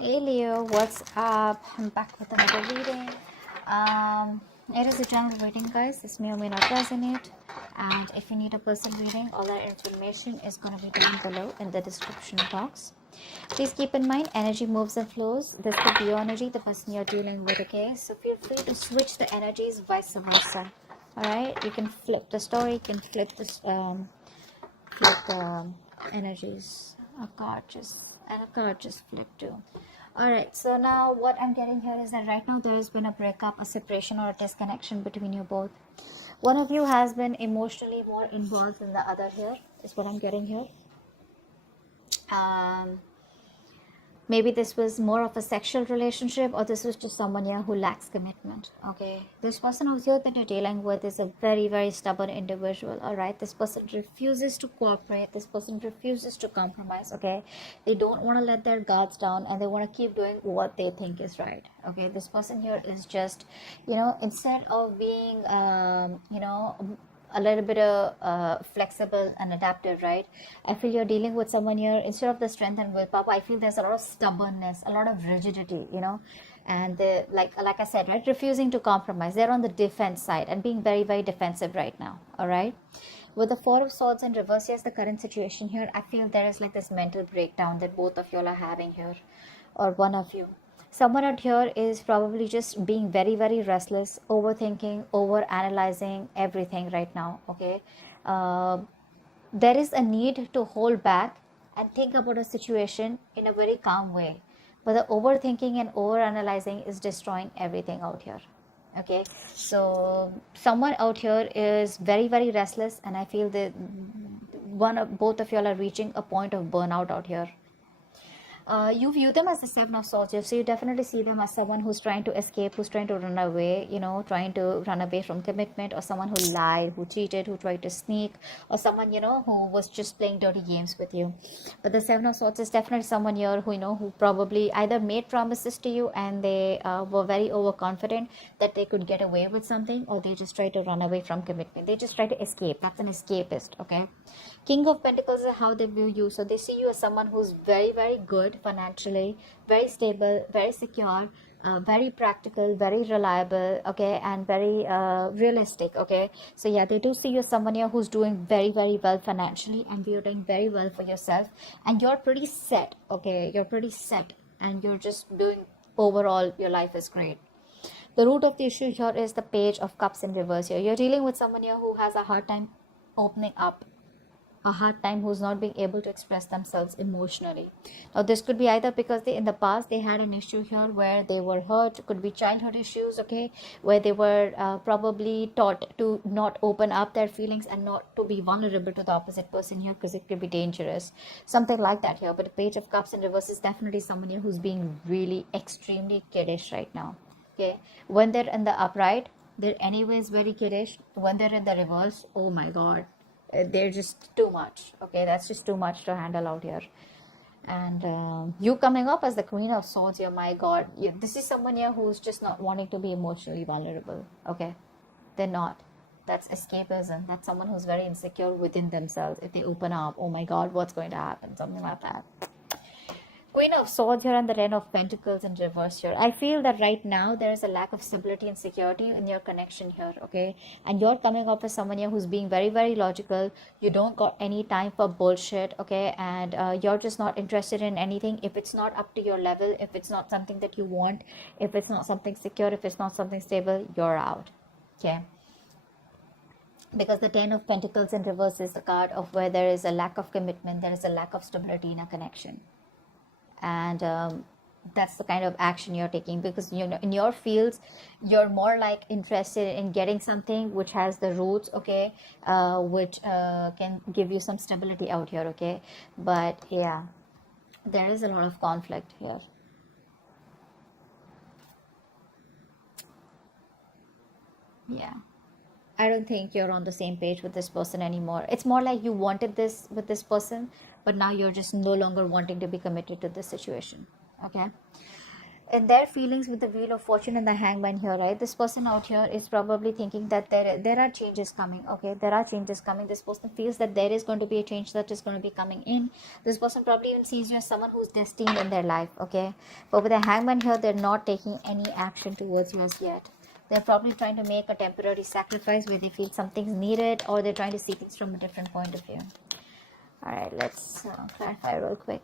Hey Leo, what's up? I'm back with another reading. It is a general reading, guys. This may or may not resonate. And if you need a personal reading, all that information is going to be down below in the description box. Please keep in mind, energy moves and flows. This could be your energy, the person you're dealing with, okay? So feel free to switch the energies, vice versa. Alright? You can flip the story, you can flip this, flip the energies. A card just flipped too. Alright, so now what I'm getting here is that right now there has been a breakup, a separation, or a disconnection between you both. One of you has been emotionally more involved than the other here, is what I'm getting here. Maybe this was more of a sexual relationship, or this was just someone here who lacks commitment. Okay, this person out here that you're dealing with is a very, very stubborn individual. All right, this person refuses to cooperate, this person refuses to compromise. Okay, they don't want to let their guards down, and they want to keep doing what they think is right. Okay, this person here is just, instead of being a little bit of flexible and adaptive, right? I feel you're dealing with someone here, instead of the strength and willpower, I feel there's a lot of stubbornness, a lot of rigidity, and they, like I said, right, refusing to compromise. They're on the defense side and being very, very defensive right now. All right, with the Four of Swords in reverse, yes, the current situation here, I feel there is like this mental breakdown that both of you all are having here, or one of you. Someone out here is probably just being very, very restless, overthinking, over analyzing everything right now. Okay, there is a need to hold back and think about a situation in a very calm way, but the overthinking and over analyzing is destroying everything out here. Okay, so someone out here is very, very restless, and I feel that both of y'all are reaching a point of burnout out here. You view them as the Seven of Swords, so you definitely see them as someone who's trying to escape, who's trying to run away, trying to run away from commitment, or someone who lied, who cheated, who tried to sneak, or someone, who was just playing dirty games with you. But the Seven of Swords is definitely someone here who, who probably either made promises to you and they were very overconfident that they could get away with something, or they just try to run away from commitment. They just try to escape. That's an escapist, okay? King of Pentacles is how they view you. So they see you as someone who's very, very good financially, very stable, very secure, very practical, very reliable, okay, and very realistic, okay. So yeah, they do see you as someone here who's doing very, very well financially, and you're doing very well for yourself, and you're pretty set, okay. You're pretty set, and you're just doing overall, your life is great. The root of the issue here is the Page of Cups in reverse here. You're dealing with someone here who has a hard time opening up, a hard time, who's not being able to express themselves emotionally. Now this could be either because in the past they had an issue here where they were hurt, could be childhood issues, okay, where they were probably taught to not open up their feelings and not to be vulnerable to the opposite person here, because it could be dangerous, something like that here. But the Page of Cups in reverse is definitely someone here who's being really extremely kiddish right now, okay. When they're in the upright, they're anyways very kiddish. When they're in the reverse, oh my god, they're just too much, okay. That's just too much to handle out here. And you coming up as the Queen of Swords here, my god, this is someone here who's just not wanting to be emotionally vulnerable, okay. They're not. That's escapism. That's someone who's very insecure within themselves. If they open up, oh my god, what's going to happen, something like that. Queen of Swords here and the Ten of Pentacles in reverse here. I feel that right now there is a lack of stability and security in your connection here, okay? And you're coming up as someone here who's being very, very logical. You don't got any time for bullshit, okay? And you're just not interested in anything. If it's not up to your level, if it's not something that you want, if it's not something secure, if it's not something stable, you're out, okay? Because the Ten of Pentacles in reverse is the card of where there is a lack of commitment, there is a lack of stability in a connection. And that's the kind of action you're taking, because in your fields you're more like interested in getting something which has the roots, okay, which can give you some stability out here, okay. But yeah, there is a lot of conflict here. Yeah, I don't think you're on the same page with this person anymore. It's more like you wanted this with this person, but now you're just no longer wanting to be committed to this situation, okay. in their feelings with the Wheel of Fortune and the Hangman here, right? This person out here is probably thinking that there are changes coming. Okay, there are changes coming. This person feels that there is going to be a change that is going to be coming in. This person probably even sees you as someone who's destined in their life. Okay, but with the Hangman here, they're not taking any action towards you as yet. They're probably trying to make a temporary sacrifice where they feel something's needed, or they're trying to see things from a different point of view. All right, let's clarify real quick.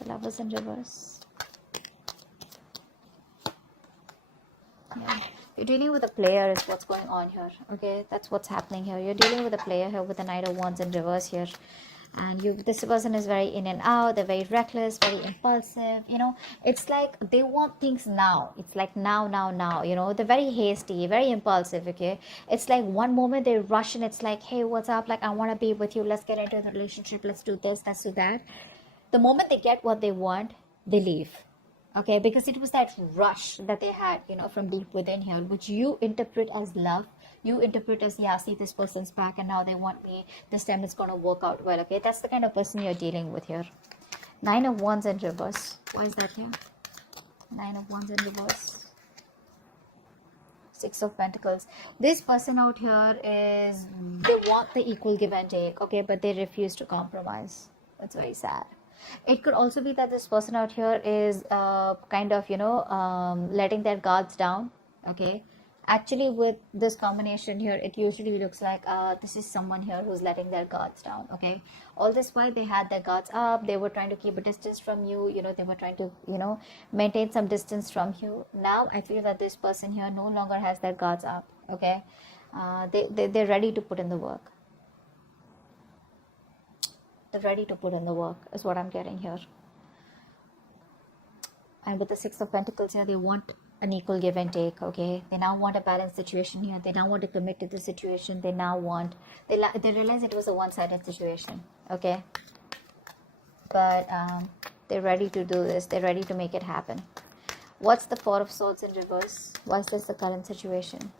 The Lovers in reverse. Yeah. You're dealing with a player is what's going on here. Okay, that's what's happening here. You're dealing with a player here with the Knight of Wands in reverse here. And this person is very in and out. They're very reckless, very impulsive. You know, it's like they want things now. It's like now. You know, they're very hasty, very impulsive. Okay, it's like one moment they rush and it's like, hey, what's up? Like, I want to be with you. Let's get into the relationship. Let's do this. Let's do that. The moment they get what they want, they leave. Okay, because it was that rush that they had, you know, from deep within here, which you interpret as love. You interpret as, yeah, see, this person's back and now they want me. This time it's going to work out well. Okay, that's the kind of person you're dealing with here. 9 of Wands in reverse. Why is that here? 9 of Wands in reverse. 6 of Pentacles. This person out here is, they want the equal give and take. Okay, but they refuse to compromise. That's very sad. It could also be that this person out here is kind of, you know, letting their guards down. Okay, actually with this combination here, it usually looks like this is someone here who's letting their guards down. Okay, all this while they had their guards up, they were trying to keep a distance from you. You know, they were trying to, you know, maintain some distance from you. Now I feel that this person here no longer has their guards up. Okay, they're ready to put in the work. They're ready to put in the work is what I'm getting here. And with the 6 of Pentacles here, they want an equal give and take. Okay, they now want a balanced situation here. They now want to commit to the situation. They now want, they realize it was a one-sided situation. Okay, but they're ready to do this. They're ready to make it happen. What's the 4 of Swords in reverse? Why is this the current situation?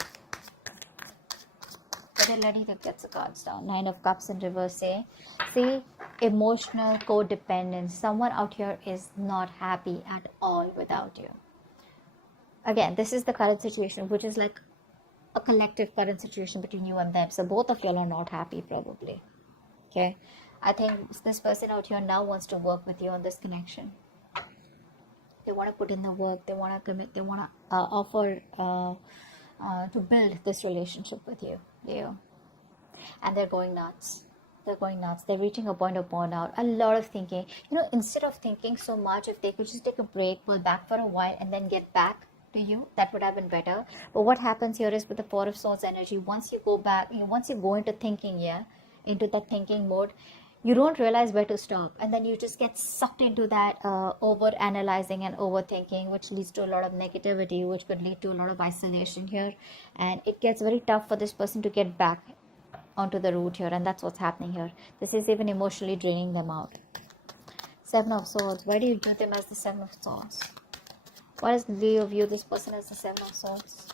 They're ready to get the cards down. 9 of Cups in reverse. See, emotional codependence. Someone out here is not happy at all without you. Again, this is the current situation, which is like a collective current situation between you and them. So both of y'all are not happy probably. Okay, I think this person out here now wants to work with you on this connection. They want to put in the work. They want to commit. They want to offer to build this relationship with you. And they're going nuts. They're reaching a point of burnout. A lot of thinking. You know, instead of thinking so much, if they could just take a break, pull back for a while, and then get back to you, that would have been better. But what happens here is with the 4 of Swords energy, once you go back, once you go into thinking, into that thinking mode, you don't realize where to stop, and then you just get sucked into that over analyzing and overthinking, which leads to a lot of negativity, which could lead to a lot of isolation here, and it gets very tough for this person to get back onto the route here, and that's what's happening here. This is even emotionally draining them out. 7 of Swords. Why do you view them as the 7 of Swords? Why does Leo view this person as the 7 of Swords?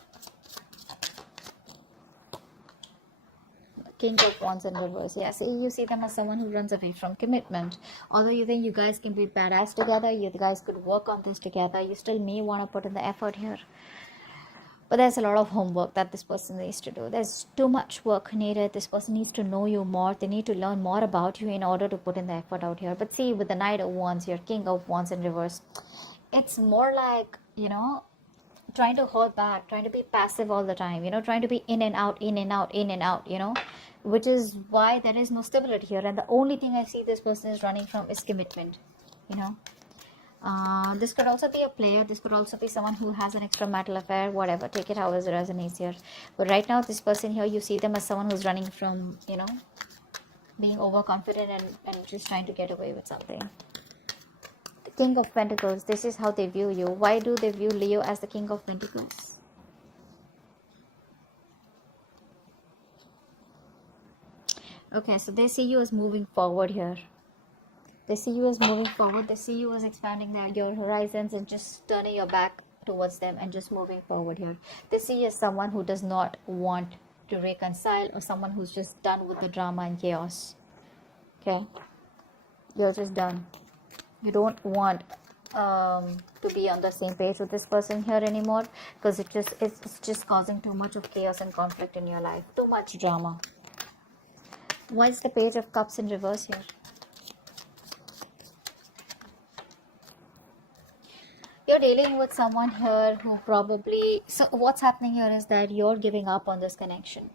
King of Wands in reverse. Yeah, see, you see them as someone who runs away from commitment. Although you think you guys can be badass together, you guys could work on this together, you still may want to put in the effort here. But there's a lot of homework that this person needs to do. There's too much work needed. This person needs to know you more. They need to learn more about you in order to put in the effort out here. But see, with the Knight of Wands here, King of Wands in reverse, it's more like, you know, trying to hold back, trying to be passive all the time, you know, trying to be in and out, you know, which is why there is no stability here. And the only thing I see this person is running from is commitment, you know. This could also be a player. This could also be someone who has an extramarital affair, whatever. Take it however it resonates here. But right now, this person here, you see them as someone who's running from, you know, being overconfident and just trying to get away with something. The King of Pentacles, this is how they view you. Why do they view Leo as the King of Pentacles? Okay, so they see you as moving forward here. They see you as moving forward. They see you as expanding your horizons and just turning your back towards them and just moving forward here. They see you as someone who does not want to reconcile, or someone who's just done with the drama and chaos. Okay? You're just done. You don't want to be on the same page with this person here anymore, because it's just causing too much of chaos and conflict in your life, too much drama. Why is the Page of Cups in reverse here? You're dealing with someone here who probably, so what's happening here is that you're giving up on this connection,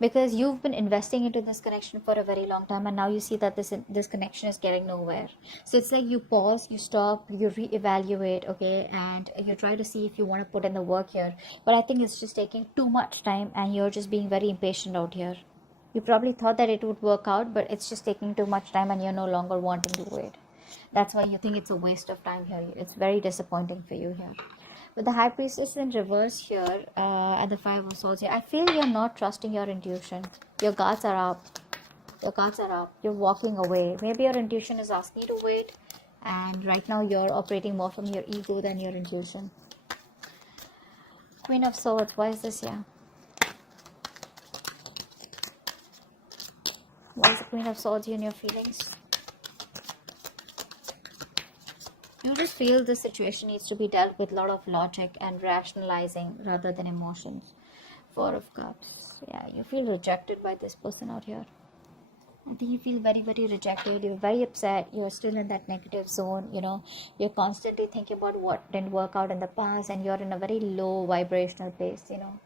because you've been investing into this connection for a very long time, and now you see that this connection is getting nowhere. So it's like you pause, you stop, you reevaluate, okay, and you try to see if you want to put in the work here, but I think it's just taking too much time, and you're just being very impatient out here. You probably thought that it would work out, but it's just taking too much time, and you're no longer wanting to wait. That's why you think it's a waste of time here. It's very disappointing for you here. With the High Priestess in reverse here, and the Five of Swords here, I feel you're not trusting your intuition. Your guards are up. Your guards are up. You're walking away. Maybe your intuition is asking you to wait, and right now you're operating more from your ego than your intuition. Queen of Swords, why is this here? Why is the Queen of Swords here in your feelings? You just feel this situation needs to be dealt with a lot of logic and rationalizing rather than emotions. Four of Cups. Yeah, you feel rejected by this person out here. I think you feel very, very rejected. You're very upset. You're still in that negative zone. You know, you're constantly thinking about what didn't work out in the past, and you're in a very low vibrational place, you know.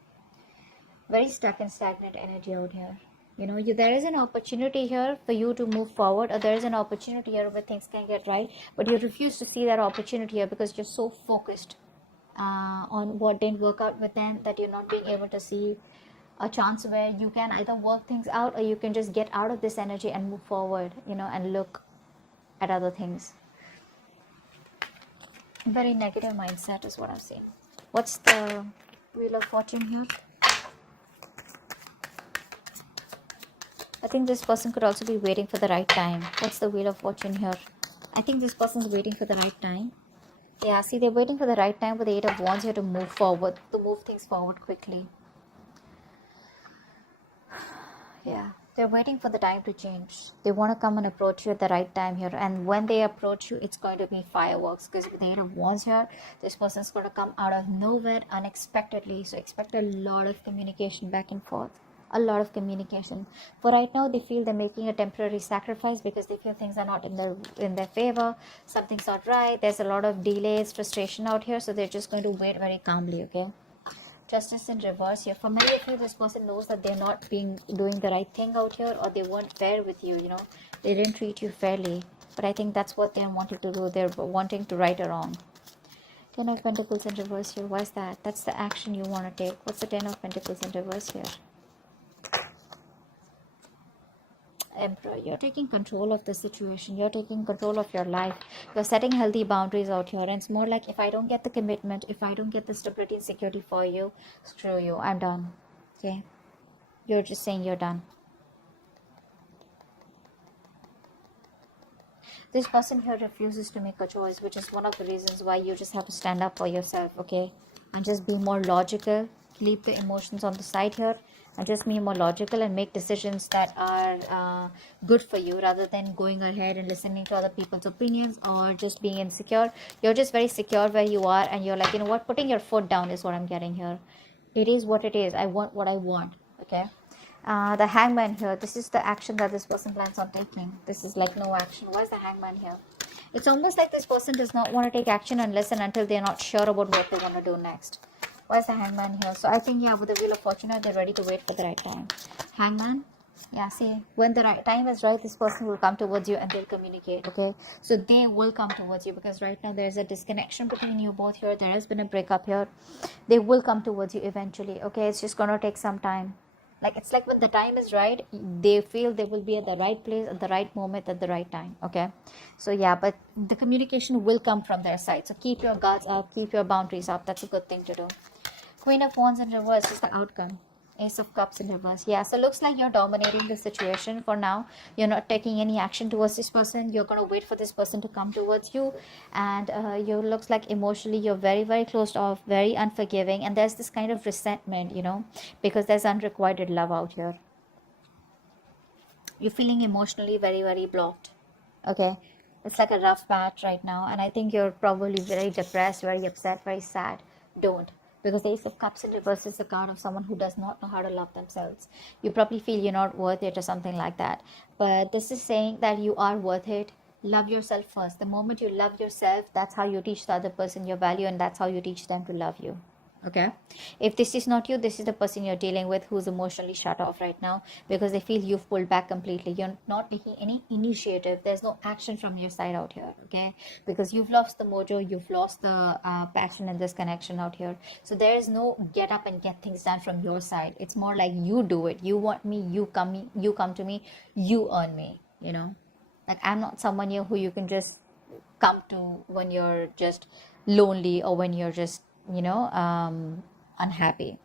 Very stuck and stagnant energy out here. You know, there is an opportunity here for you to move forward, or there is an opportunity here where things can get right, but you refuse to see that opportunity here because you're so focused on what didn't work out with them that you're not being able to see a chance where you can either work things out, or you can just get out of this energy and move forward, you know, and look at other things. Very negative mindset is what I've seen. What's the Wheel of Fortune here? I think this person could also be waiting for the right time. What's the Wheel of Fortune here? I think this person's waiting for the right time. Yeah, see, they're waiting for the right time with the Eight of Wands here to move forward, to move things forward quickly. Yeah, they're waiting for the time to change. They want to come and approach you at the right time here. And when they approach you, it's going to be fireworks. Because with the Eight of Wands here, this person's going to come out of nowhere unexpectedly. So expect a lot of communication back and forth. A lot of communication. For right now, they feel they're making a temporary sacrifice because they feel things are not in their favor. Something's not right. There's a lot of delays, frustration out here. So they're just going to wait very calmly, okay? Justice in reverse here. For many of you, this person knows that they're not doing the right thing out here, or they weren't fair with you, you know. They didn't treat you fairly. But I think that's what they're wanting to do. They're wanting to right a wrong. Ten of Pentacles in reverse here. Why is that? That's the action you want to take. What's the Ten of Pentacles in reverse here? Emperor, you're taking control of the situation. You're taking control of your life. You're setting healthy boundaries out here. And it's more like, if I don't get the commitment, if I don't get the stability and security for you, screw you. I'm done. Okay? You're just saying you're done. This person here refuses to make a choice, which is one of the reasons why you just have to stand up for yourself, okay? And just be more logical. Leave the emotions on the side here. And just be more logical and make decisions that are good for you, rather than going ahead and listening to other people's opinions or just being insecure. You're just very secure where you are, and you're like, you know what, putting your foot down is what I'm getting here. It is what it is. I want what I want, okay? The Hangman here, this is the action that this person plans on taking. This is like no action. Why is the Hangman here? It's almost like this person does not want to take action unless and until they're not sure about what they want to do next. Why is the Hangman here? So I think, yeah, with the Wheel of Fortune, they're ready to wait for the right time. Hangman, yeah, see, when the right time is right, this person will come towards you and they'll communicate, okay? So they will come towards you, because right now there's a disconnection between you both here. There has been a breakup here. They will come towards you eventually, okay? It's just going to take some time. Like, it's like when the time is right, they feel they will be at the right place at the right moment at the right time, okay? So yeah, but the communication will come from their side. So keep your guards up, keep your boundaries up. That's a good thing to do. Queen of Wands in reverse is the outcome. Ace of Cups in reverse. Yeah, so looks like you're dominating the situation for now. You're not taking any action towards this person. You're going to wait for this person to come towards you. And you looks like emotionally you're very, very closed off, very unforgiving. And there's this kind of resentment, you know, because there's unrequited love out here. You're feeling emotionally very, very blocked. Okay. It's like a rough patch right now, and I think you're probably very depressed, very upset, very sad. Don't, because the Ace of Cups in reverse is the card of someone who does not know how to love themselves. You probably feel you're not worth it or something like that, but this is saying that you are worth it. Love yourself first. The moment you love yourself, that's how you teach the other person your value, and that's how you teach them to love you. Okay, if this is not you, this is the person you're dealing with who's emotionally shut off right now, because they feel you've pulled back completely. You're not taking any initiative. There's no action from your side out here. Okay, because you've lost the mojo, you've lost the passion in this connection out here. So there is no get up and get things done from your side. It's more like you do it. You want me, you come to me, you earn me, you know. Like, I'm not someone here who you can just come to when you're just lonely, or when you're just, unhappy.